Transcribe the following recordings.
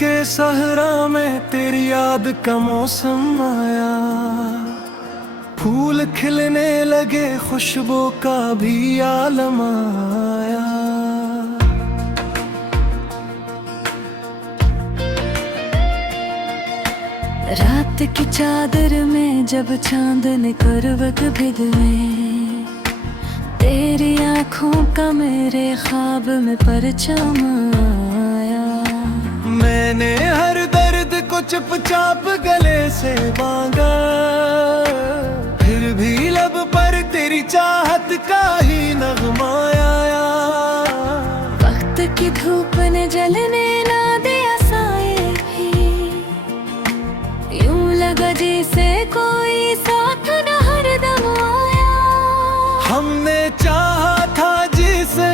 के सहरा में तेरी याद का मौसम आया, फूल खिलने लगे, खुशबू का भी आलम आया। रात की चादर में जब चांद ने करवट भिगवे, तेरी आँखों का मेरे ख्वाब में परचम आया। मैंने हर दर्द को चुपचाप गले से मांगा, फिर भी लब पर तेरी चाहत का ही नगमा आया। वक्त की धूप ने जलने ना दिया साए भी, यूं लगा जैसे कोई साथ न हरदम आया। हमने चाहा था जिसे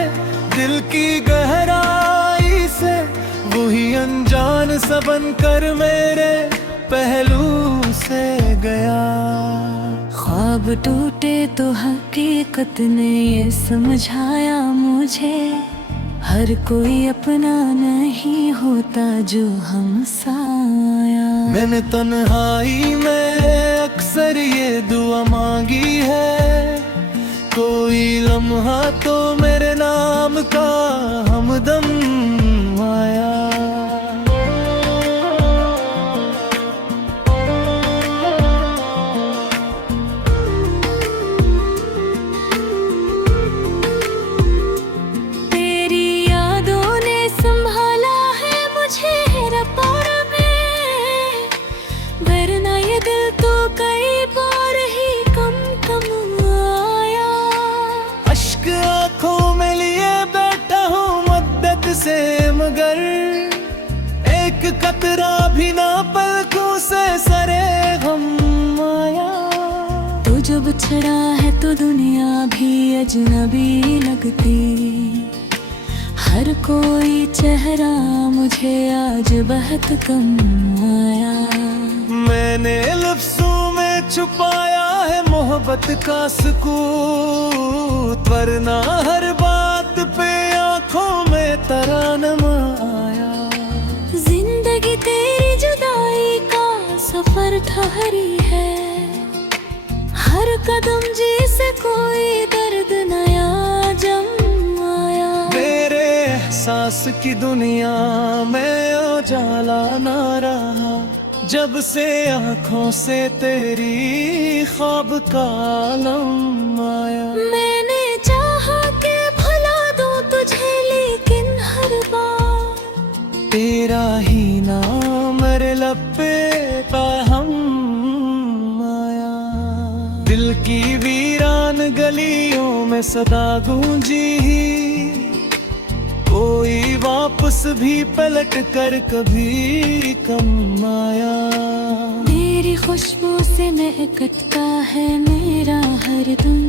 दिल की गहराई से, वही अनजान सा बनकर मेरे पहलू से गया। ख्वाब टूटे तो हकीकत ने ये समझाया मुझे, हर कोई अपना नहीं होता जो हमसाया। मैंने तन्हाई में अक्सर ये दुआ मांगी है, कोई लम्हा तो मेरे नाम का हमदम आया। तेरी यादों ने संभाला है मुझे रपोर में, वरना ये दिल तो कई बार ही कम कम आया। अश्क आंखों में लिए बैठा हूँ मद्दत से, मगर एक कतरा भी ना पलकों से सरे गम आया। तू जब छड़ा है तो दुनिया भी अजनबी लगती, हर कोई चेहरा मुझे आज बहुत कम आया। मैंने लफ्जों में छुपाया है मोहब्बत का सुकूत, वरना हर बात पे आंखों में तरानम आया। जिंदगी तेरी जुदाई का सफर ठहरी है, हर कदम जिसे कोई दर्द नया जम आया। मेरे एहसास की दुनिया में उजाला ना रहा, जब से आंखों से तेरी ख्वाब का आलम आया। मैंने चाहा कि भुला दूं तुझे, लेकिन हर बार तेरा ही नाम मेरे लब पे हम आया। दिल की वीरान गलियों में सदा गूंजी, कोई वापस भी पलट कर कभी कम आया। मेरी खुशबू से महकता है मेरा हर दम,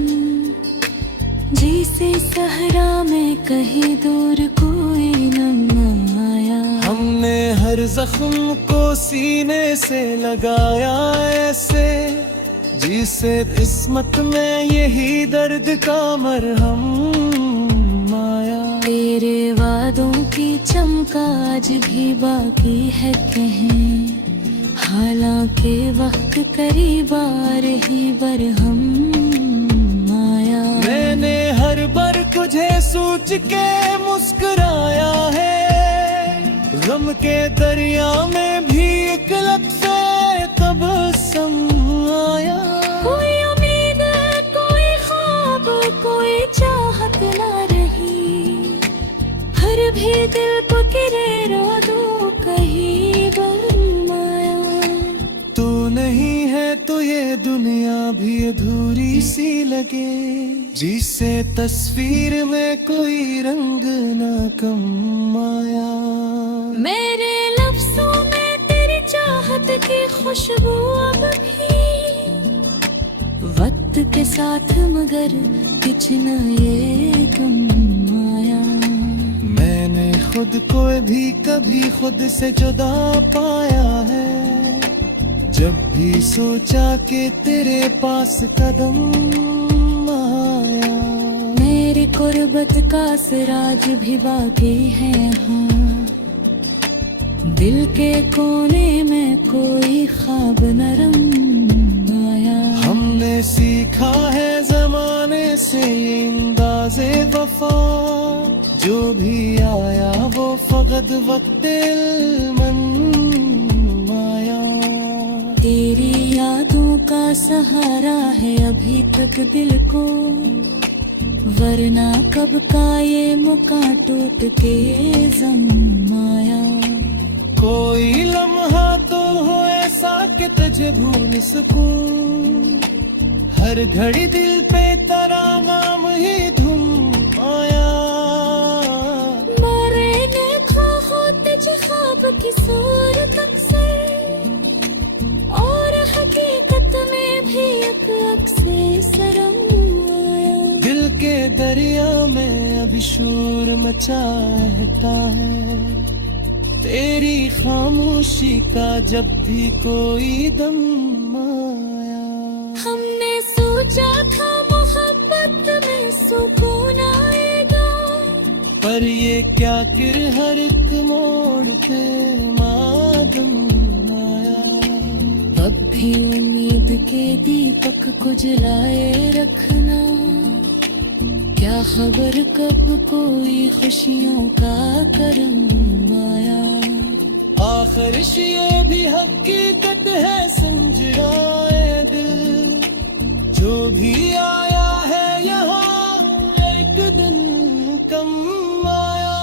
जिसे सहरा में कहीं दूर कोई न आया। हमने हर जख्म को सीने से लगाया ऐसे, जिसे किस्मत में यही दर्द का मरहम आया। तेरे वादों की चमक आज भी बाकी है कहीं, हालांकि वक्त करीब आ रही बरहम आया। मैंने हर बार तुझे सोच के मुस्कुराया है, गम के दरिया में भी एक लफ्ज़ तबस्सुम आया। कोई उम्मीद, कोई ख्वाब, कोई चाहत ना रही, हर भी दिल पकड़े रो दो कहीं बम आया। तू नहीं है तो ये दुनिया भी अधूरी सी लगे, जिसे तस्वीर में कोई रंग ना कम आया। मेरे लफ्जों में तेरी चाहत की खुशबू अब भी, वक्त के साथ मगर कुछ न ये कम आया। मैंने खुद को भी कभी खुद से जुदा पाया है, जब भी सोचा कि तेरे पास कदम आया। मेरी गुर्बत का सिराज भी बाकी है हाँ, दिल के कोने में कोई ख्वाब नरम आया। हमने सीखा है जमाने से ये अंदाज़े वफा, जो भी आया वो फकत वक्त मन आया। तेरी यादों का सहारा है अभी तक दिल को, वरना कब का ये मुका टूट के जम आया। कोई लम्हा तो हो ऐसा कि तुझे भूल सकूं, हर घड़ी दिल पे तेरा नाम ही धुम आया। मारे ने खा होते ख्वाब की सूरत अक्सर, और हकीकत में भी एक से शर्म आया। दिल के दरिया में अभी शोर मचा रहता है, तेरी खामोशी का जब भी कोई दम आया। हमने सोचा था मोहब्बत में सुकून आएगा, पर ये क्या किर हर एक मोड़ पे मातम आया। अब भी उम्मीद के दीपक को जलाए रखना, क्या खबर कब कोई खुशियों का करम आया। आखिर ये भी हकीकत है समझ आए दिल, जो भी आया है यहाँ एक दिन कम आया।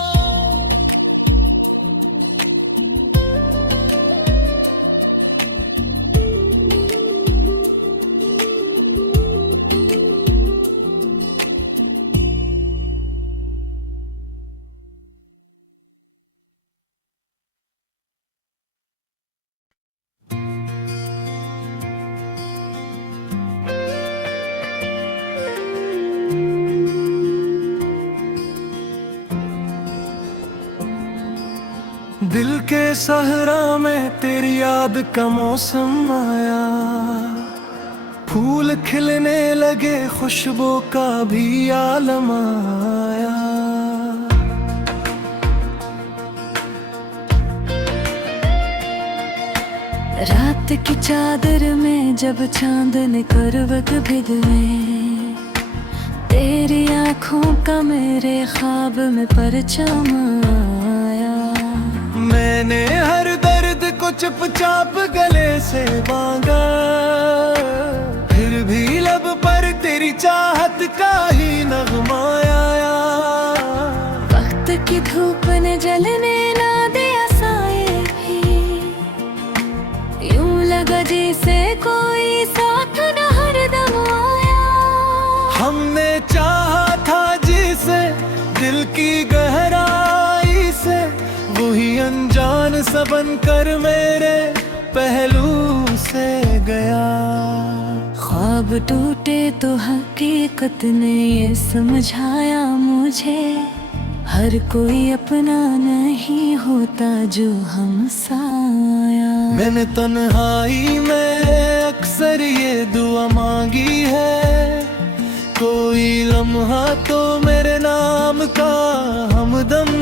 दिल के सहरा में तेरी याद का मौसम आया, फूल खिलने लगे खुशबू का भी आलम आया। रात की चादर में जब चांद ने करवट भिगवे, तेरी आँखों का मेरे ख्वाब में परचम आया। मैंने हर दर्द को चुपचाप गले से मांगा, फिर भी लब पर तेरी चाहत का ही नगमा आया। वक्त की धूप ने जलने ना दिया साए भी, यूं लगा जैसे कोई साथ न हरदम आया। हमने चाहा था जिसे दिल की गहराई से, वही अनजान सा बनकर मेरे पहलू से गया। ख्वाब टूटे तो हकीकत ने ये समझाया मुझे, हर कोई अपना नहीं होता जो हमसाया। मैंने तन्हाई में अक्सर ये दुआ मांगी है, कोई लम्हा तो मेरे नाम का हमदम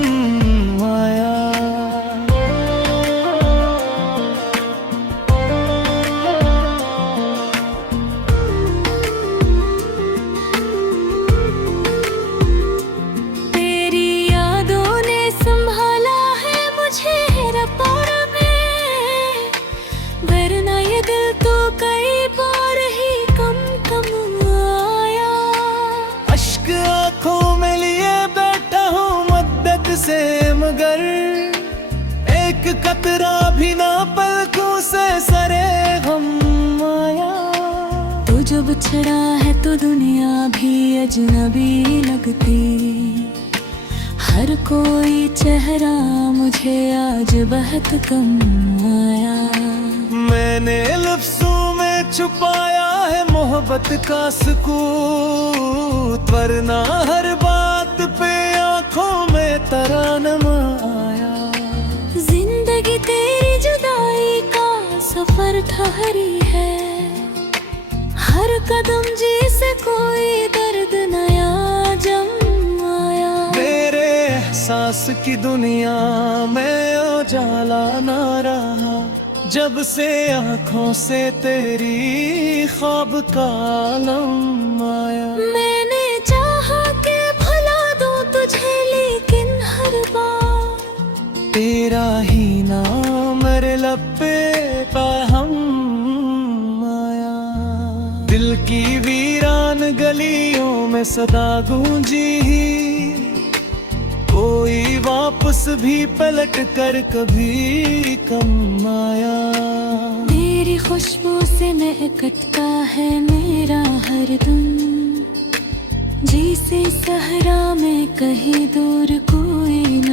आया। तेरी यादों ने संभाला है मुझे रपौर में, वरना ये दिल तो कई बार ही कम आया। अश्क आंखों में लिए बैठा हूँ मद्दत से, मगर एक कतरा भी ना पलकों से सरे गम आया। तू जब छड़ा है तो दुनिया भी अजनबी लगती, हर कोई चेहरा मुझे आज बहुत कम आया। मैंने लफ्जों में छुपाया है मोहब्बत का सुकून, वरना हर बात पे आंखों में तरानम आया। जिंदगी तेरी जुदाई का सफर ठहरी है, हर कदम जिसे कोई दर्द नया जम आया। मेरे एहसास की दुनिया में ओ उजाला ना रहा, जब से आंखों से तेरी ख्वाब का आलम आया। मैंने चाहा कि भुला दूं तुझे, लेकिन हर बार तेरा ही नाम मेरे लब पे हम आया। दिल की वीरान गलियों में सदा गूंजी ही, कोई वापस भी पलट कर कभी कम आया। तेरी खुशबू से महकता है मेरा हर दम, जिसे सहरा में कहीं दूर कोई न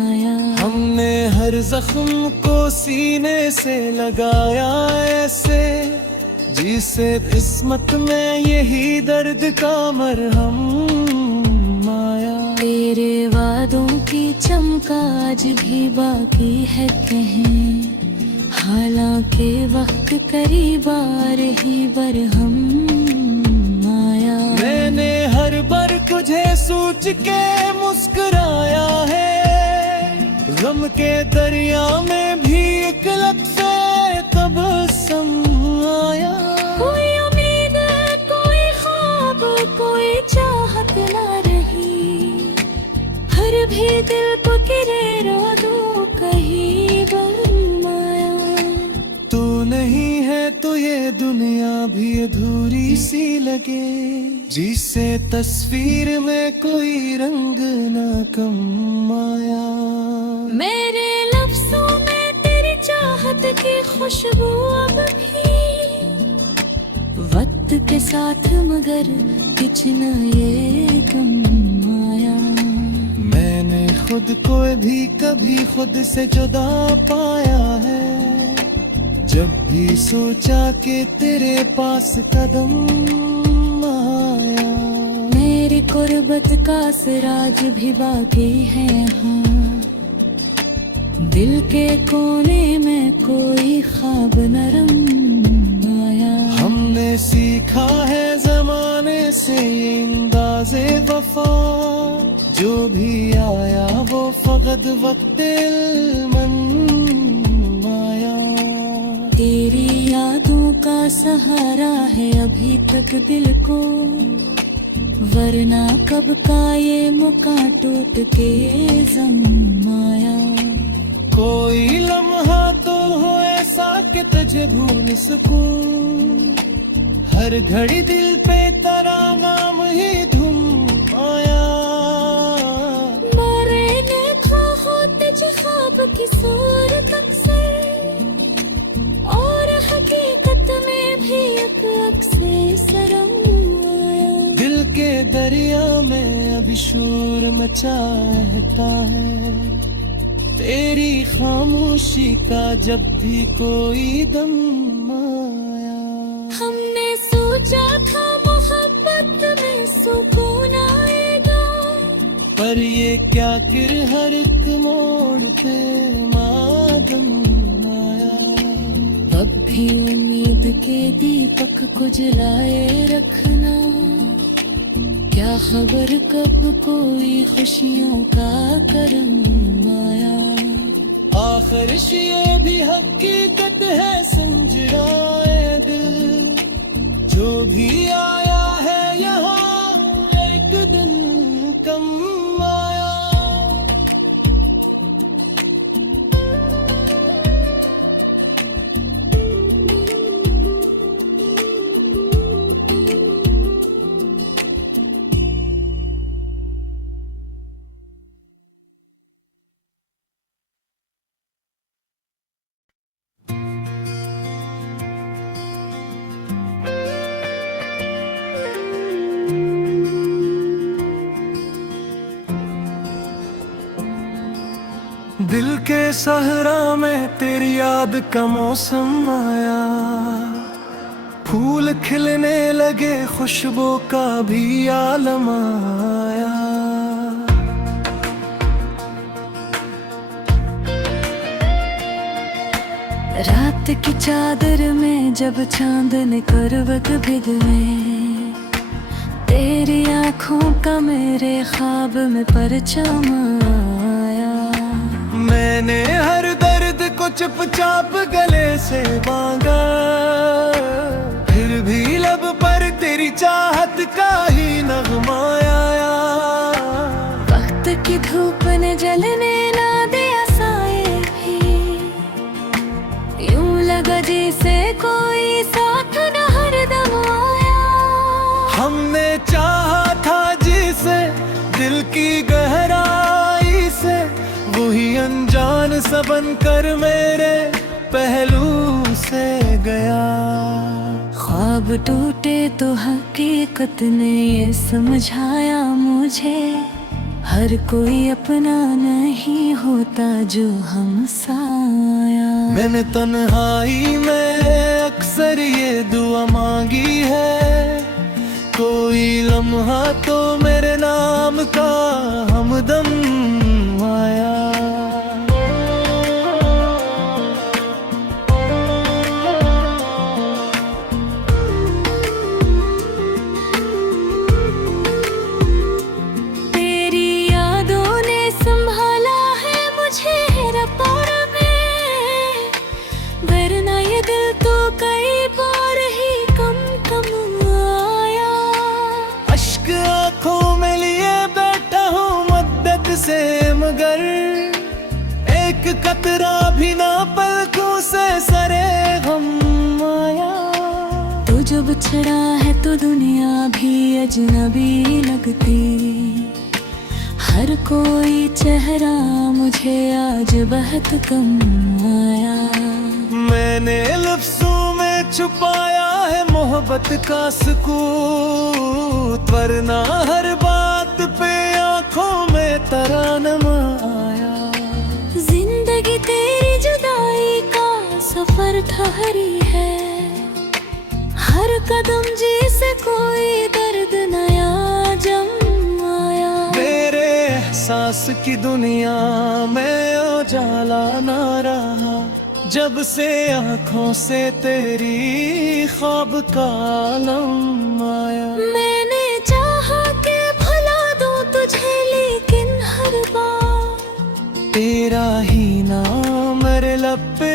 आया। हमने हर जख्म को सीने से लगाया ऐसे, जिसे किस्मत में यही दर्द का मरहम आया। तेरे वादों की चमक आज भी बाकी है कहीं, हालांकि वक्त करीब आ रही बरहम आया। मैंने हर बार तुझे सोच के मुस्कुराया है, गम के दरिया में भी एक लगता तबस्सुम आया। कोई उम्मीद, कोई ख्वाब, कोई चाहत ना रही, हर भी दिल पकड़े रो दो कहीं बम आया। तू नहीं है तो ये दुनिया भी अधूरी सी लगे, जिसे तस्वीर में कोई रंग ना कम आया। मेरे लफ्जों में तेरी चाहत की खुशबू अब भी, वक्त के साथ मगर कुछ न ये कम आया। मैंने खुद को भी कभी खुद से जुदा पाया है, जब भी सोचा कि तेरे पास कदम आया। मेरी कुर्बत का सिराज भी बाकी है यहाँ, दिल के कोने में कोई ख्वाब नरम आया। हमने सीखा है जमाने से ये अंदाज़े वफा, जो भी आया वो फकत वक्त इल्मन आया। तेरी यादों का सहारा है अभी तक दिल को, वरना कब का ये मौका टूट के जम आया। कोई लम्हा तो हो ऐसा कि तुझे भूल सकूं, हर घड़ी दिल पे तेरा नाम ही धुम आया। मारे ने खा हो तुझे ख्वाब की सूरत अक्सर, और हकीकत में भी एक से शर्म आया। दिल के दरिया में अभी शोर मचाता है, तेरी खामोशी का जब भी कोई दम आया। हमने सोचा था मोहब्बत में सुकून आएगा, पर ये क्या किर हर एक मोड़ पे मातम आया। अब भी उम्मीद के दीपक को जलाए रखना, क्या खबर कब कोई खुशियों का करम आया। आखिर ये भी हकीकत है समझ राए दिल, जो भी आया है यहाँ एक दिन कम आया। दिल के सहरा में तेरी याद का मौसम आया, फूल खिलने लगे खुशबू का भी आलम आया। रात की चादर में जब चांद ने करवट भिगोए, तेरी आँखों का मेरे ख्वाब में परचम आया। मैं मैंने हर दर्द को चुपचाप गले से मांगा, फिर भी लब पर तेरी चाहत का ही नगमा आया। वक्त की धूप ने जलने ना दिया साए भी, यूं लगा जैसे कोई साथ न हरदम आया। हमने चाहा था जिसे दिल की गहराई से, वही अनजान सा बनकर मेरे पहलू से गया। ख्वाब टूटे तो हकीकत ने ये समझाया मुझे, हर कोई अपना नहीं होता जो हमसाया। मैंने तन्हाई में अक्सर ये दुआ मांगी है, कोई लम्हा तो मेरे नाम का हमदम आया। तेरी यादों ने संभाला है मुझे रपोर में, वरना ये दिल तो कई बार ही कम आया। अश्क आंखों में लिए बैठा हूँ मद्दत से, मगर एक कतरा भी ना पलकों से सरे गम आया। तू जब छड़ा है तो दुनिया भी अजनबी लगती, हर कोई चेहरा मुझे आज बहुत कम आया। मैंने लफ्जों में छुपाया है मोहब्बत का सुकून, वरना हर बात पे आंखों में तरानम आया। जिंदगी तेरी जुदाई का सफर ठहरी है, हर कदम जैसे कोई दर्द नया जम आया। मेरे एहसास की दुनिया में उजाला ना रहा, जब से आंखों से तेरी ख्वाब का आलम आया। मैंने चाहा कि भुला दूं तुझे, लेकिन हर बार तेरा ही नाम मेरे लब पे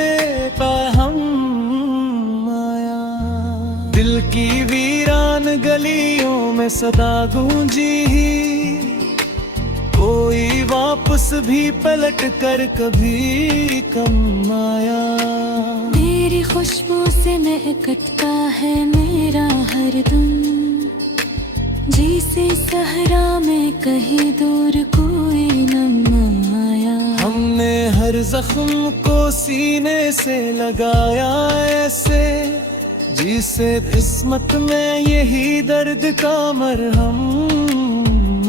हम आया। दिल की वीरान गलियों में सदा गूंजी, कोई वापस भी पलट कर कभी कम आया। मेरी खुशबू से महकता है मेरा हर दम, जिसे सहरा में कहीं दूर कोई न आया। हमने हर जख्म को सीने से लगाया ऐसे, जिसे किस्मत में यही दर्द का मरहम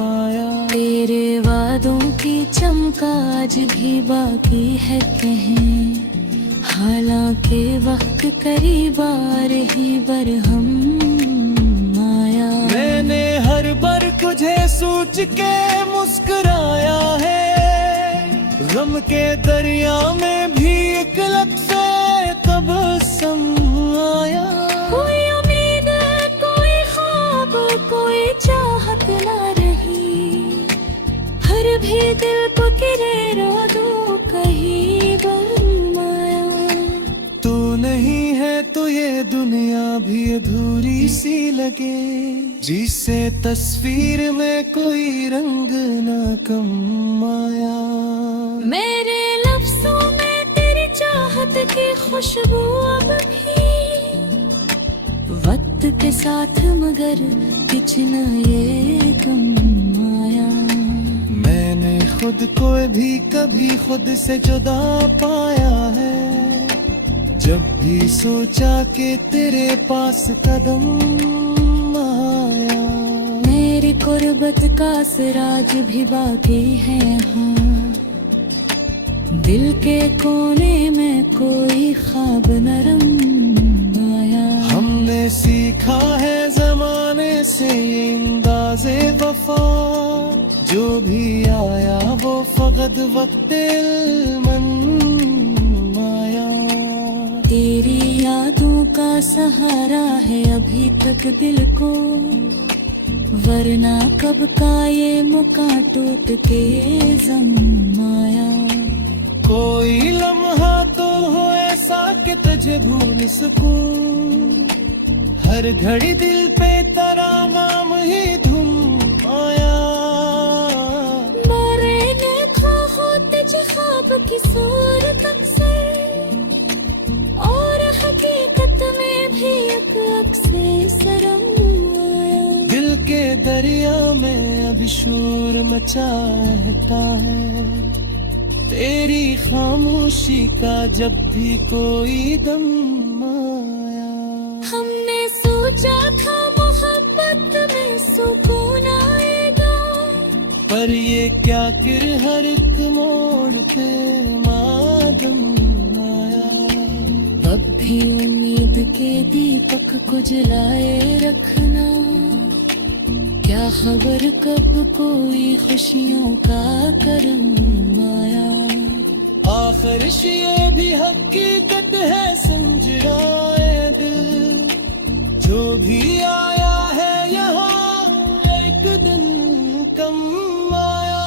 आया। तेरे वादों की चमक आज भी बाकी है कहीं, हालांकि वक्त करीब आ रही बरहम आया। मैंने हर बार तुझे सोच के मुस्कुराया है, गम के दरिया में भी एक लफ्ज़ तबस्सुम आया। कोई उम्मीद, कोई ख्वाब, कोई चाहत ना रही, हर भी दिल पकड़े रातों कहीं बम आया। तू नहीं है तो ये दुनिया भी अधूरी सी लगे, जिसे तस्वीर में कोई रंग ना कम आया। मेरे लफ्जों में तेरी चाहत की खुशबू अब भी, वक्त के साथ मगर कुछ न ये कम आया। मैंने खुद को भी कभी खुद से जुदा पाया है, जब भी सोचा कि तेरे पास कदम आया। मेरी कुर्बत का सिराज भी बाकी है, हाँ दिल के कोने में कोई ख्वाब नरम आया। हमने सीखा है जमाने से ये अंदाज़े वफा, जो भी आया वो फकत वक्त मन आया। तेरी यादों का सहारा है अभी तक दिल को, वरना कब का ये मुका टूट के जम आया। कोई लम्हा तो हो ऐसा कि तुझे भूल सकूं, हर घड़ी दिल पे तेरा नाम ही धूम आया। मारे ने खो होते जे ख्वाब की सूरत से, और हकीकत में भी अक से शर्म आया। दिल के दरिया में अब शोर मचा रहता है, तेरी खामोशी का जब भी कोई दम आया। हमने सोचा था मोहब्बत में सुकून आएगा, पर ये क्या किर हर एक मोड़ पे मातम आया। अब भी उम्मीद के दीपक को जलाए रखना, क्या खबर कब कोई खुशियों का करम आया। आखिर ये भी हकीकत है समझ आए दिल, जो भी आया है यहाँ एक दिन कम आया।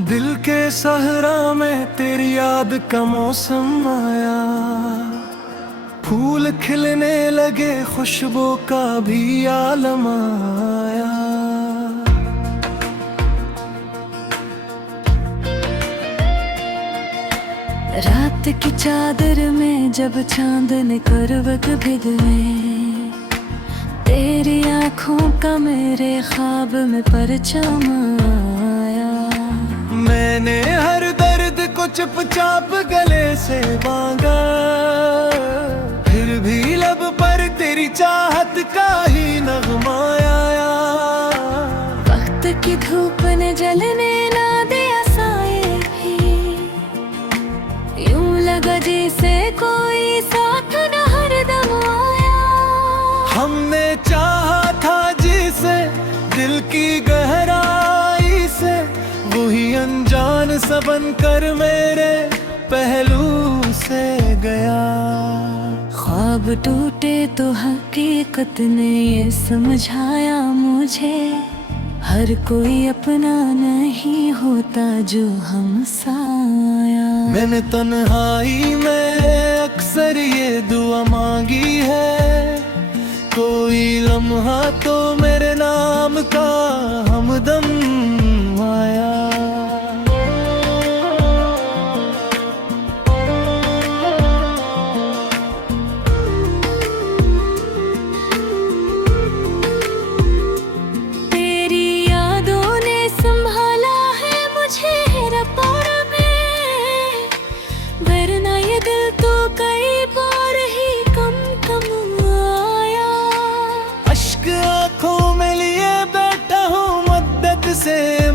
दिल के सहरा में तेरी याद का मौसम आया, फूल खिलने लगे खुशबू का भी आलम आया। रात की चादर में जब चांद ने करवट भिगवे, तेरी आंखों का मेरे ख्वाब में परचम आया। मैंने हर दर्द को चुपचाप गले से मांगा, फिर भी लब पर तेरी चाहत का ही नगमा आया। वक्त की धूप ने जलने ना दिया साए भी, यूं लगा जैसे कोई साथ न हरदम आया। हमने चाहा था जिसे दिल की गहराई से, वही अनजान सा बनकर मेरे पहलू से गया। ख्वाब टूटे तो हकीकत ने ये समझाया मुझे, हर कोई अपना नहीं होता जो हमसाया। मैंने तन्हाई में अक्सर ये दुआ मांगी है, कोई लम्हा तो मेरे नाम का हमदम आया।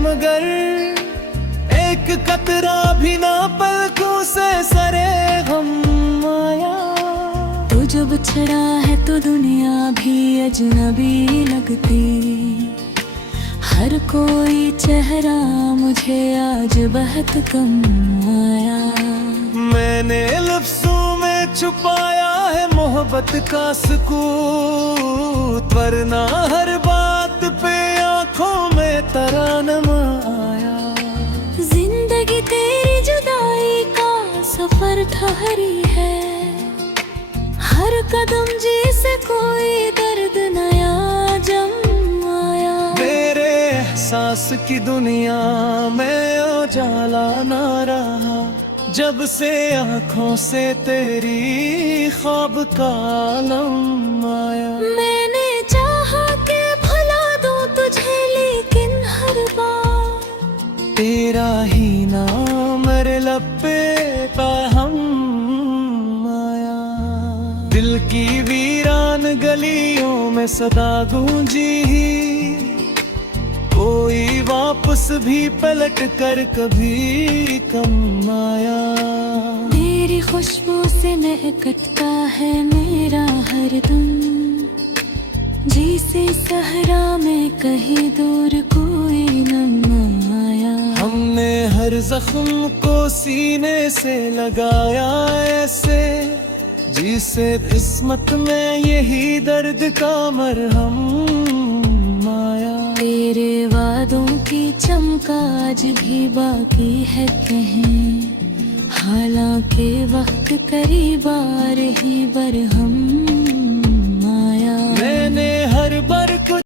मगर एक कतरा भी ना पलकों से सरे हम आया। तू जब छड़ा है तो दुनिया भी अजनबी लगती, हर कोई चेहरा मुझे आज बहुत कम आया। मैंने लफ्जों में छुपाया है मोहब्बत का सुकून, वरना हर बात पे आंखों में तरानम आया। जिंदगी तेरी जुदाई का सफर ठहरी है, हर कदम जैसे कोई दर्द नया जम आया। मेरे एहसास की दुनिया में उजाला ना रहा, जब से आँखों से तेरी ख्वाब का आलम आया। मैंने चाहा कि भुला दूं तुझे, लेकिन हर बार तेरा ही नाम मेरे लब पे हम आया। दिल की वीरान गलियों में सदा गूंजी, कोई वापस भी पलट कर कभी कम आया। तेरी खुशबू से महकता है मेरा हर दम, जिसे सहरा में कहीं दूर कोई न आया। हमने हर जख्म को सीने से लगाया ऐसे, जिसे किस्मत में यही दर्द का मरहम आया। तेरे वादों की चमक आज भी बाकी है कहीं, हालांकि वक्त करीब आ रही बरहम आया। मैंने